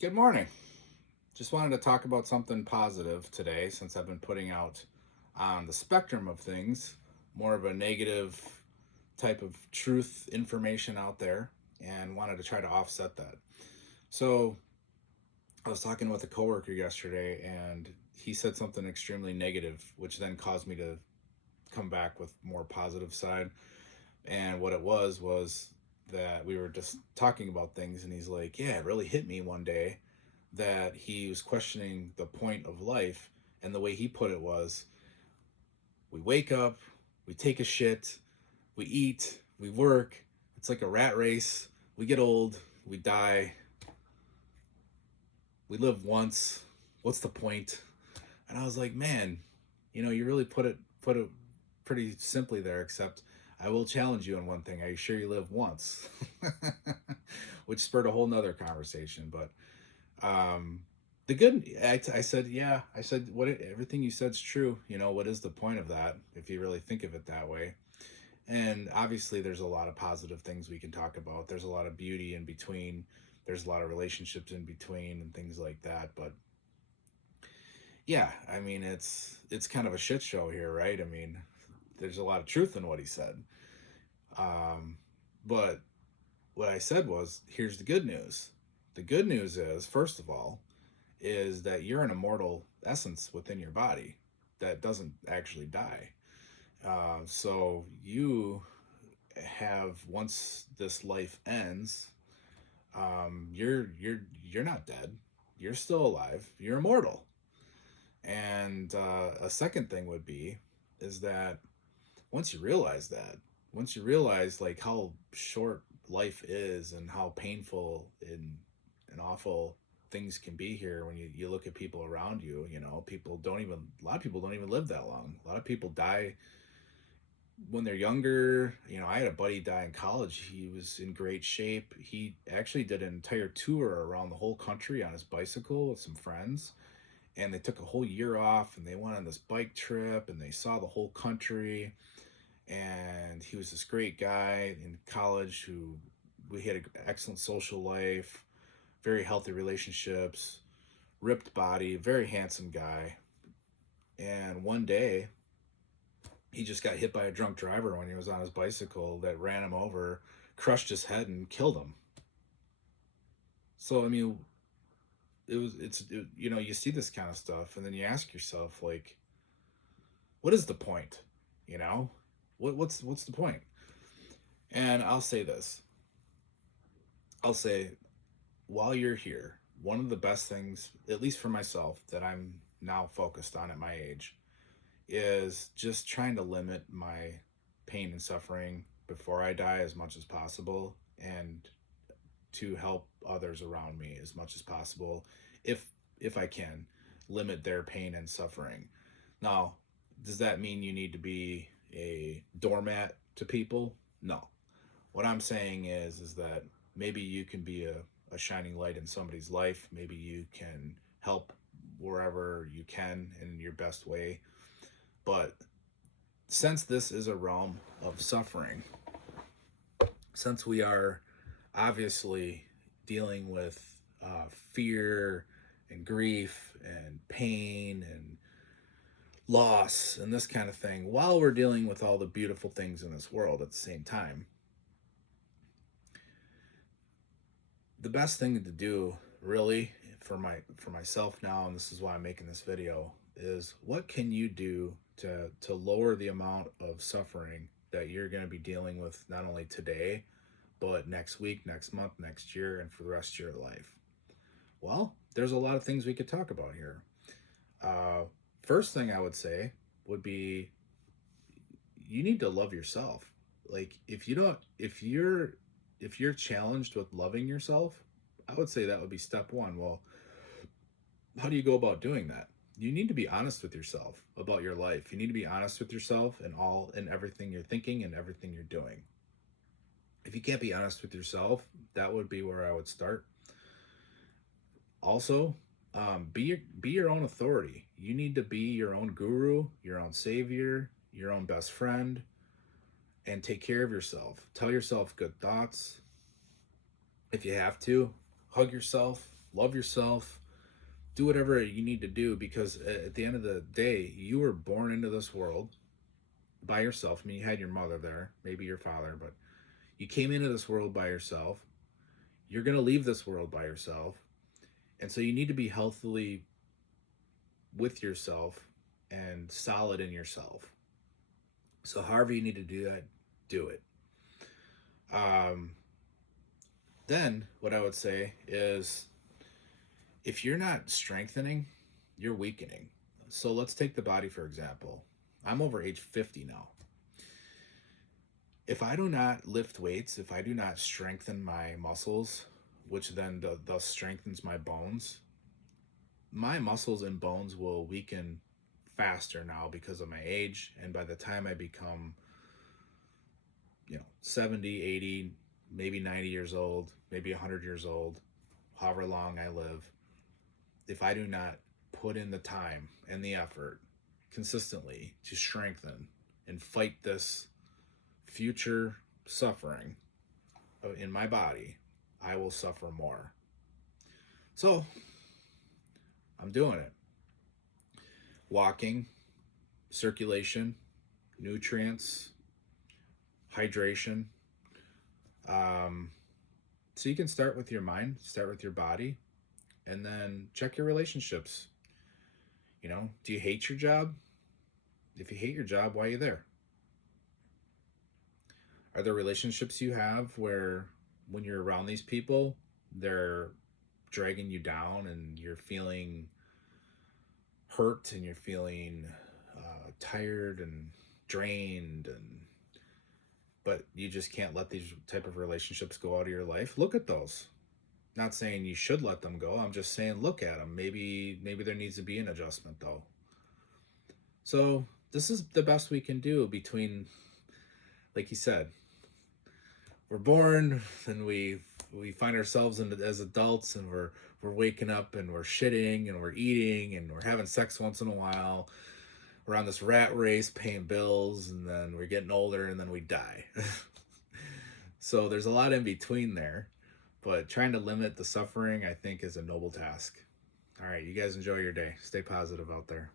Good morning. Just wanted to talk about something positive today since I've been putting out on the spectrum of things, more of a negative type of truth information out there, and wanted to try to offset that. So, I was talking with a coworker yesterday and he said something extremely negative, which then caused me to come back with more positive side. And what it was that we were just talking about things, and he's like, yeah, it really hit me one day that he was questioning the point of life. And the way he put it was, we wake up, we take a shit, we eat, we work. It's like a rat race. We get old, we die, we live once. What's the point? And I was like, man, you really put it pretty simply there, except I will challenge you on one thing. Are you sure you live once? Which spurred a whole nother conversation. But the good, I said, yeah, I said, everything you said's true. What is the point of that if you really think of it that way? And obviously, there's a lot of positive things we can talk about. There's a lot of beauty in between. There's a lot of relationships in between and things like that. But yeah, I mean, it's kind of a shit show here, right? I mean, there's a lot of truth in what he said. Um, but what I said was, here's the good news. The good news is, first of all, is that you're an immortal essence within your body that doesn't actually die. So you have, once this life ends, you're not dead. You're still alive. You're immortal. And a second thing would be is that once you realize that, once you realize like how short life is and how painful and awful things can be here when you look at people around you, people don't even, a lot of people don't even live that long. A lot of people die when they're younger. I had a buddy die in college. He was in great shape. He actually did an entire tour around the whole country on his bicycle with some friends, and they took a whole year off and they went on this bike trip and they saw the whole country. And he was this great guy in college who, we had an excellent social life, very healthy relationships, ripped body, very handsome guy. And one day he just got hit by a drunk driver when he was on his bicycle that ran him over, crushed his head and killed him. So I mean, you see this kind of stuff and then you ask yourself, like, what is the point? You know, what's the point? And I'll say this. I'll say, while you're here, one of the best things, at least for myself, that I'm now focused on at my age is just trying to limit my pain and suffering before I die as much as possible, and to help others around me as much as possible, if I can limit their pain and suffering. Now, does that mean you need to be a doormat to people? No. What I'm saying is that maybe you can be a shining light in somebody's life. Maybe you can help wherever you can in your best way. But since this is a realm of suffering, since we are obviously dealing with fear and grief and pain and loss and this kind of thing, while we're dealing with all the beautiful things in this world at the same time, the best thing to do, really, for myself now, and this is why I'm making this video, is what can you do to lower the amount of suffering that you're going to be dealing with, not only today but next week, next month, next year, and for the rest of your life. Well, there's a lot of things we could talk about here. uh, First thing I would say would be, you need to love yourself. Like, if you're challenged with loving yourself, I would say that would be step one. Well, how do you go about doing that? You need to be honest with yourself about your life. You need to be honest with yourself and all and everything you're thinking and everything you're doing. If you can't be honest with yourself, that would be where I would start. Also, be your own authority. You need to be your own guru, your own savior, your own best friend, and take care of yourself. Tell yourself good thoughts. If you have to, hug yourself. love yourself, do whatever you need to do, because at the end of the day, you were born into this world by yourself. I mean, you had your mother there, maybe your father, but you came into this world by yourself. You're going to leave this world by yourself. And so you need to be healthily with yourself and solid in yourself. So, however you need to do that, do it. Um, then, what I would say is if you're not strengthening, you're weakening. So, let's take the body for example. I'm over age 50 now. If I do not lift weights, if I do not strengthen my muscles, which then thus strengthens my muscles and bones will weaken faster now because of my age. And by the time I become, 70, 80, maybe 90 years old, maybe 100 years old, however long I live, if I do not put in the time and the effort consistently to strengthen and fight this future suffering in my body, I will suffer more. So I'm doing it. Walking, circulation, nutrients, hydration. Um, so you can start with your mind, start with your body, and then check your relationships. Do you hate your job? If you hate your job, why are you there? Are there relationships you have where when you're around these people, they're dragging you down and you're feeling hurt and you're feeling tired and drained, but you just can't let these type of relationships go out of your life? Look at those. Not saying you should let them go. I'm just saying look at them. Maybe there needs to be an adjustment though. So this is the best we can do between, like you said, we're born and we find ourselves as adults, and we're waking up and we're shitting and we're eating and we're having sex once in a while. We're on this rat race paying bills, and then we're getting older, and then we die. So there's a lot in between there, but trying to limit the suffering, I think, is a noble task. All right, you guys enjoy your day. Stay positive out there.